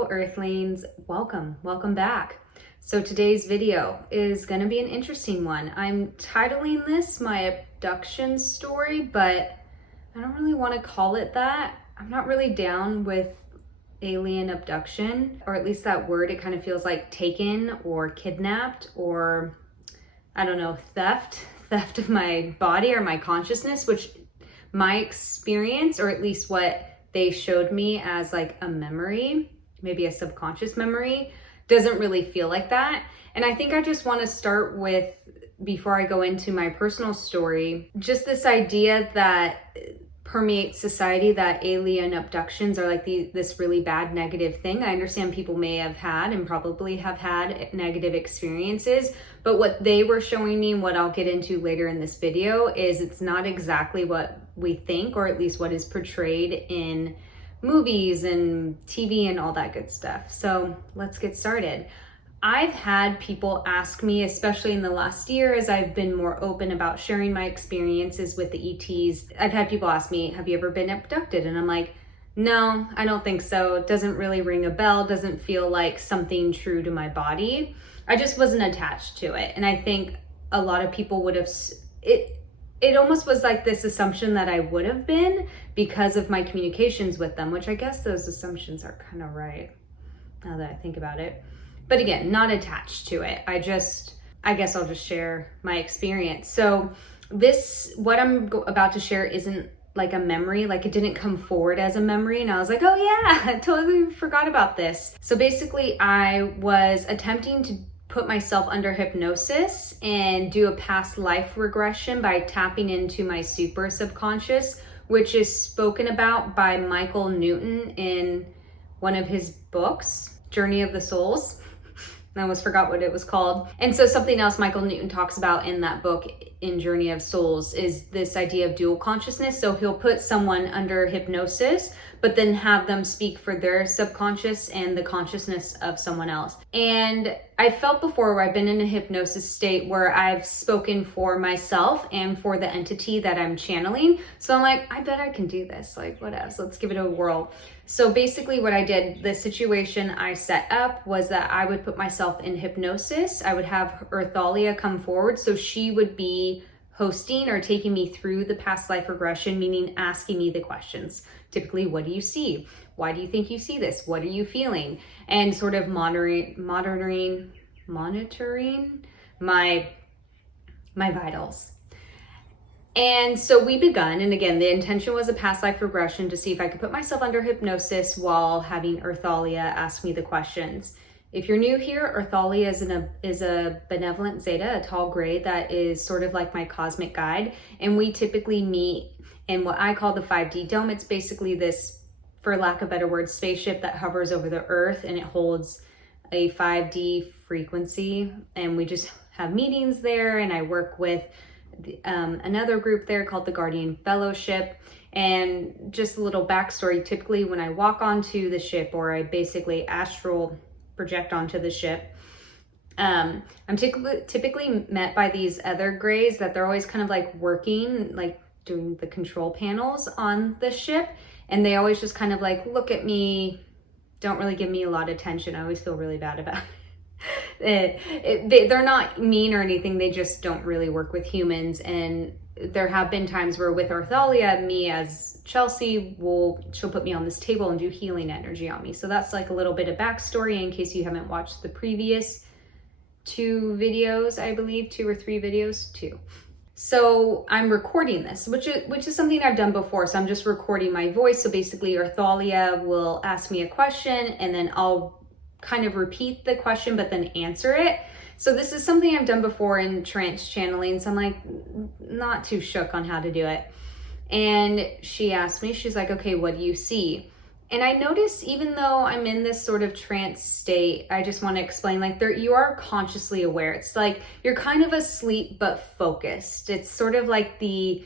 beautiful earthlings. Welcome back. So today's video is going to be an interesting one. I'm titling this my abduction story, but I don't really want to call it that. I'm not really down with alien abduction, or at least that word. It kind of feels like taken or kidnapped, or I don't know, theft of my body or my consciousness, which my experience, or at least what they showed me as like a memory, maybe a subconscious memory, doesn't really feel like that. And I think I just want to start with, before I go into my personal story, just this idea that permeates society that alien abductions are like this really bad negative thing. I understand people may have had and probably have had negative experiences, but what they were showing me and what I'll get into later in this video is it's not exactly what we think, or at least what is portrayed in movies and TV and all that good stuff. So let's get started. I've had people ask me, especially in the last year, as I've been more open about sharing my experiences with the ETs, I've had people ask me, have you ever been abducted? And I'm like, no, I don't think so. It doesn't really ring a bell, doesn't feel like something true to my body. I just wasn't attached to it. And I think a lot of people would have, it almost was like this assumption that I would have been because of my communications with them, which I guess those assumptions are kind of right now that I think about it. But again, not attached to it. I guess I'll just share my experience. So what I'm about to share isn't like a memory, like it didn't come forward as a memory. And I was like, oh yeah, I totally forgot about this. So basically I was attempting to put myself under hypnosis and do a past life regression by tapping into my super subconscious, which is spoken about by Michael Newton in one of his books, Journey of the Souls. I almost forgot what it was called. And so something else Michael Newton talks about in that book, in Journey of Souls, is this idea of dual consciousness. So he'll put someone under hypnosis, but then have them speak for their subconscious and the consciousness of someone else. And I felt before where I've been in a hypnosis state where I've spoken for myself and for the entity that I'm channeling. So I'm like, I bet I can do this. Like, what else? Let's give it a whirl. So basically what I did, the situation I set up was that I would put myself in hypnosis. I would have Urthalia come forward. So she would be hosting or taking me through the past life regression, meaning asking me the questions. Typically, what do you see? Why do you think you see this? What are you feeling? And sort of monitoring my vitals. And so we begun, and again, the intention was a past life regression to see if I could put myself under hypnosis while having Urthalia ask me the questions. If you're new here, Urthalia is a benevolent zeta, a tall gray that is sort of like my cosmic guide. And we typically meet in what I call the 5D dome. It's basically this, for lack of a better word, spaceship that hovers over the earth, and it holds a 5D frequency. And we just have meetings there, and I work with another group there called the Guardian Fellowship. And just a little backstory, typically when I walk onto the ship, or I basically astral project onto the ship, I'm typically met by these other grays that they're always kind of like working, like doing the control panels on the ship. And they always just kind of like look at me, don't really give me a lot of attention. I always feel really bad about it. They're not mean or anything. They just don't really work with humans. And there have been times where with Urthalia, me as Chelsea, she'll put me on this table and do healing energy on me. So that's like a little bit of backstory in case you haven't watched the previous 2 videos, I believe, 2 or 3 videos, 2. So I'm recording this, which is something I've done before. So I'm just recording my voice. So basically Urthalia will ask me a question and then I'll kind of repeat the question, but then answer it. So this is something I've done before in trance channeling. So I'm like, not too shook on how to do it. And she asked me, she's like, okay, what do you see? And I noticed, even though I'm in this sort of trance state, I just want to explain, like, you are consciously aware. It's like you're kind of asleep but focused. It's sort of like the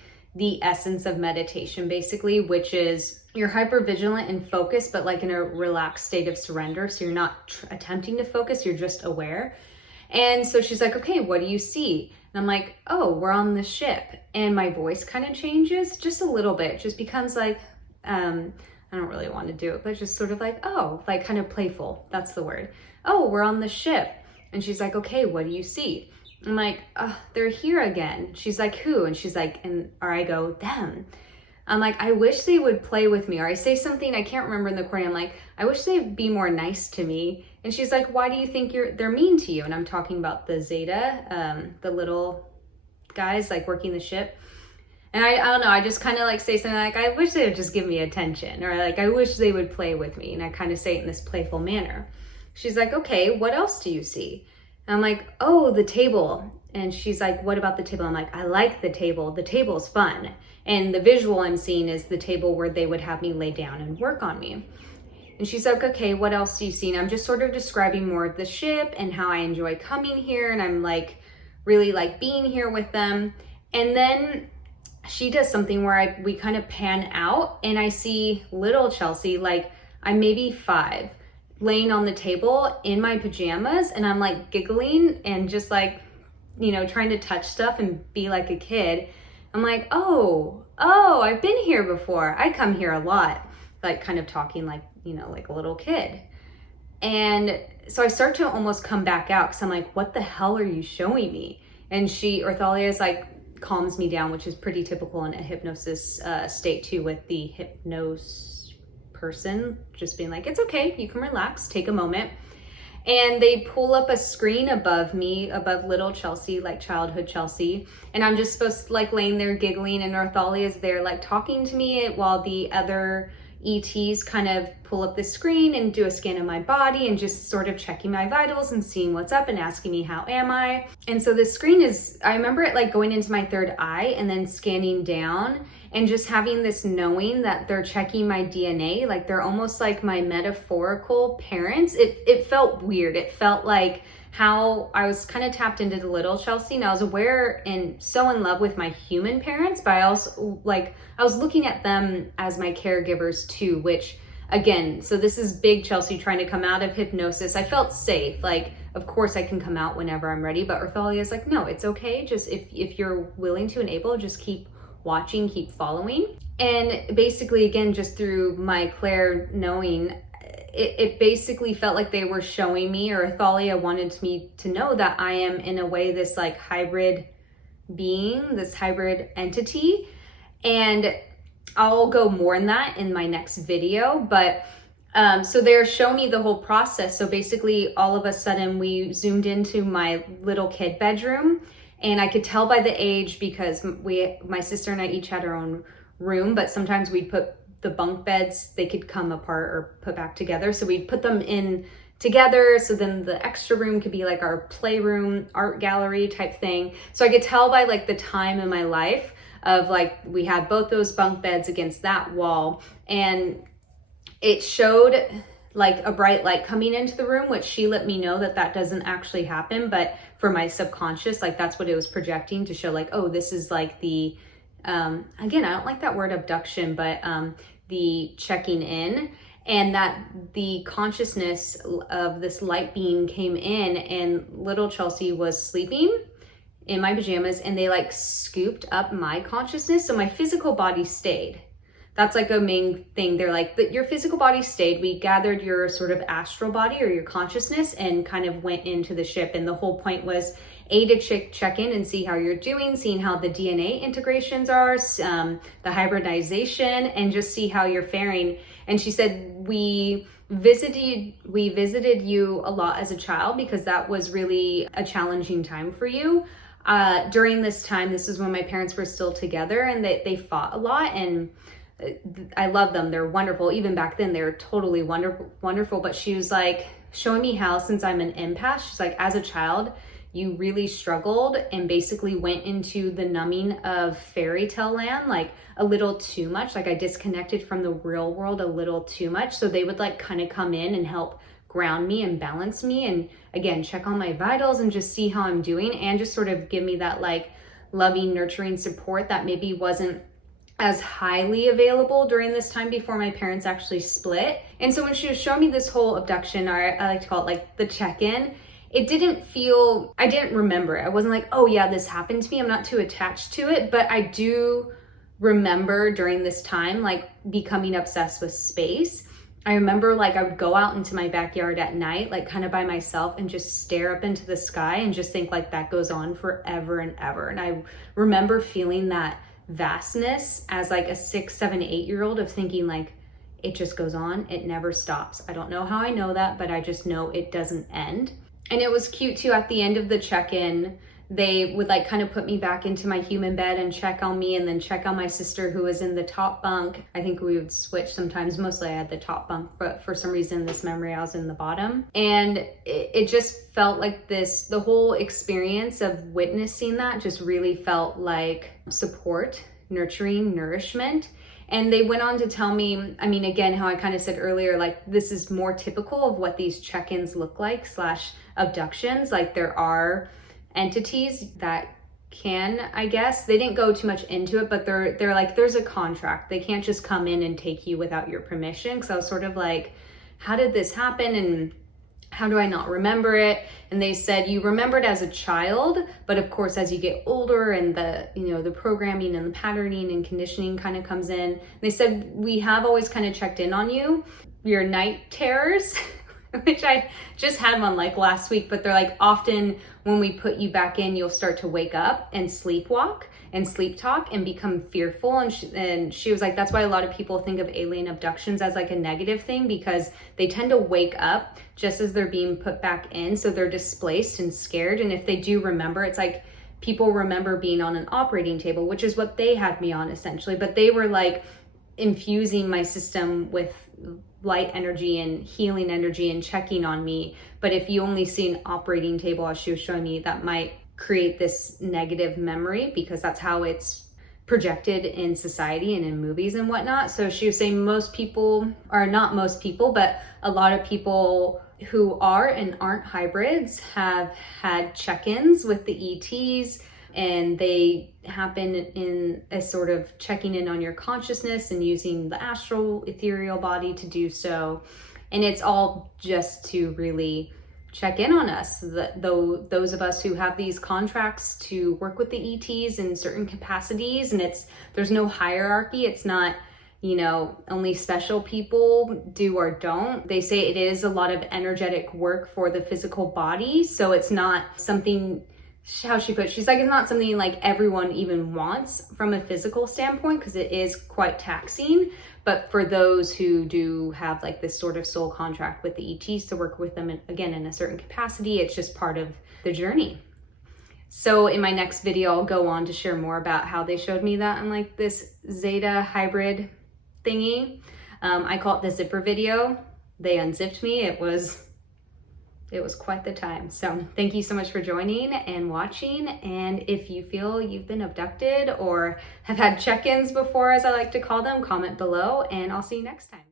essence of meditation, basically, which is you're hyper vigilant and focused, but like in a relaxed state of surrender. So you're not attempting to focus, you're just aware. And so she's like, okay, what do you see? And I'm like, oh, we're on the ship. And my voice kind of changes just a little bit. It just becomes like, I I don't really want to do it, but just sort of like, oh, like kind of playful. That's the word. Oh, we're on the ship. And she's like, okay, what do you see? I'm like, they're here again. She's like, who? And she's like, or I go, them. I'm like, I wish they would play with me. Or I say something, I can't remember in the recording. I'm like, I wish they'd be more nice to me. And she's like, why do you think they're mean to you? And I'm talking about the Zeta, the little guys like working the ship. And I don't know, I just kind of like say something like, I wish they would just give me attention. Or like, I wish they would play with me. And I kind of say it in this playful manner. She's like, okay, what else do you see? And I'm like, oh, the table. And she's like, what about the table? I'm like, I like the table. The table's fun. And the visual I'm seeing is the table where they would have me lay down and work on me. And she's like, okay, what else do you see? And I'm just sort of describing more of the ship and how I enjoy coming here. And I'm like, really like being here with them. And then she does something where we kind of pan out and I see little Chelsea, like I'm maybe 5, laying on the table in my pajamas. And I'm like giggling and just like, you know, trying to touch stuff and be like a kid. I'm like, oh, I've been here before. I come here a lot, like kind of talking like, you know, like a little kid. And so I start to almost come back out because I'm like, what the hell are you showing me? And Urthalia is like, calms me down, which is pretty typical in a hypnosis state too, with the hypnose person just being like, it's okay, you can relax, take a moment. And they pull up a screen above me, above little Chelsea, like childhood Chelsea. And I'm just supposed to like laying there giggling, and Urthalia is there like talking to me while the other ETs kind of pull up the screen and do a scan of my body and just sort of checking my vitals and seeing what's up and asking me, how am I? And so the screen is, I remember it like going into my third eye and then scanning down and just having this knowing that they're checking my DNA, like they're almost like my metaphorical parents. It felt weird. It felt like how I was kind of tapped into the little Chelsea, and I was aware and so in love with my human parents, but I also like, I was looking at them as my caregivers too, which again, so this is big Chelsea trying to come out of hypnosis. I felt safe. Like, of course I can come out whenever I'm ready, but Urthalia is like, no, it's okay. Just if you're willing to and able, just keep watching, keep following. And basically, again, just through my clair knowing, it basically felt like they were showing me, or Urthalia wanted me to know that I am in a way this like hybrid being, this hybrid entity. And I'll go more in that in my next video, but so they're showing me the whole process. So basically all of a sudden we zoomed into my little kid bedroom, and I could tell by the age because my sister and I each had our own room, but sometimes we'd put the bunk beds, they could come apart or put back together. So we'd put them in together. So then the extra room could be like our playroom, art gallery type thing. So I could tell by like the time in my life of like, we had both those bunk beds against that wall, and it showed like a bright light coming into the room, which she let me know that that doesn't actually happen. But for my subconscious, like that's what it was projecting to show, like, oh, this is like the, again, I don't like that word abduction, but the checking in, and that the consciousness of this light being came in, and little Chelsea was sleeping in my pajamas, and they like scooped up my consciousness. So my physical body stayed. That's like a main thing. They're like, but your physical body stayed. We gathered your sort of astral body or your consciousness and kind of went into the ship. And the whole point was to check in and see how you're doing, seeing how the DNA integrations are, the hybridization, and just see how you're faring. And she said, we visited you a lot as a child because that was really a challenging time for you. During this time, this is when my parents were still together, and they fought a lot, and I love them. They're wonderful. Even back then, they were totally wonderful. But she was like showing me how, since I'm an empath, she's like, as a child, you really struggled and basically went into the numbing of fairy tale land, like a little too much. Like I disconnected from the real world a little too much. So they would like kind of come in and help ground me and balance me, and again, check on my vitals and just see how I'm doing, and just sort of give me that like loving, nurturing support that maybe wasn't as highly available during this time before my parents actually split. And so when she was showing me this whole abduction, or I like to call it like the check-in, it didn't feel, I didn't remember it. I wasn't like, oh yeah, this happened to me. I'm not too attached to it, but I do remember during this time, like becoming obsessed with space. I remember like I would go out into my backyard at night, like kind of by myself, and just stare up into the sky and just think like that goes on forever and ever. And I remember feeling that vastness as like a 6, 7, 8-year-old of thinking like, it just goes on, it never stops. I don't know how I know that, but I just know it doesn't end. And it was cute too, at the end of the check-in, they would like kind of put me back into my human bed and check on me, and then check on my sister who was in the top bunk. I think we would switch sometimes. Mostly I had the top bunk, but for some reason this memory I was in the bottom. And it just felt like this, the whole experience of witnessing that just really felt like support, nurturing, nourishment. And they went on to tell me, I mean, again, how I kind of said earlier, like this is more typical of what these check-ins look like / abductions. Like there are entities that can, I guess, they didn't go too much into it, but they're like, there's a contract. They can't just come in and take you without your permission. Because I was sort of like, how did this happen? And how do I not remember it? And they said, you remember it as a child, but of course, as you get older and the, you know, the programming and the patterning and conditioning kind of comes in. They said, we have always kind of checked in on you, your night terrors, which I just had one like last week, but they're like, often when we put you back in, you'll start to wake up and sleepwalk and sleep talk and become fearful. And she was like, that's why a lot of people think of alien abductions as like a negative thing, because they tend to wake up just as they're being put back in. So they're displaced and scared. And if they do remember, it's like people remember being on an operating table, which is what they had me on essentially. But they were like infusing my system with light energy and healing energy and checking on me. But if you only see an operating table, as she was showing me, that might create this negative memory, because that's how it's projected in society and in movies and whatnot. So she was saying most people, or not most people, but a lot of people who are and aren't hybrids have had check-ins with the ETs, and they happen in a sort of checking in on your consciousness and using the astral ethereal body to do so. And it's all just to really check in on us, those of us who have these contracts to work with the ETs in certain capacities. And there's no hierarchy. It's not, you know, only special people do or don't. They say it is a lot of energetic work for the physical body. So it's not something, how she put it, she's like, it's not something like everyone even wants from a physical standpoint, because it is quite taxing. But for those who do have like this sort of soul contract with the ETs to work with them, again, in a certain capacity, it's just part of the journey. So in my next video, I'll go on to share more about how they showed me that in like this Zeta hybrid thingy. I call it the zipper video. They unzipped me. It was quite the time. So thank you so much for joining and watching. And if you feel you've been abducted or have had check-ins before, as I like to call them, comment below, and I'll see you next time.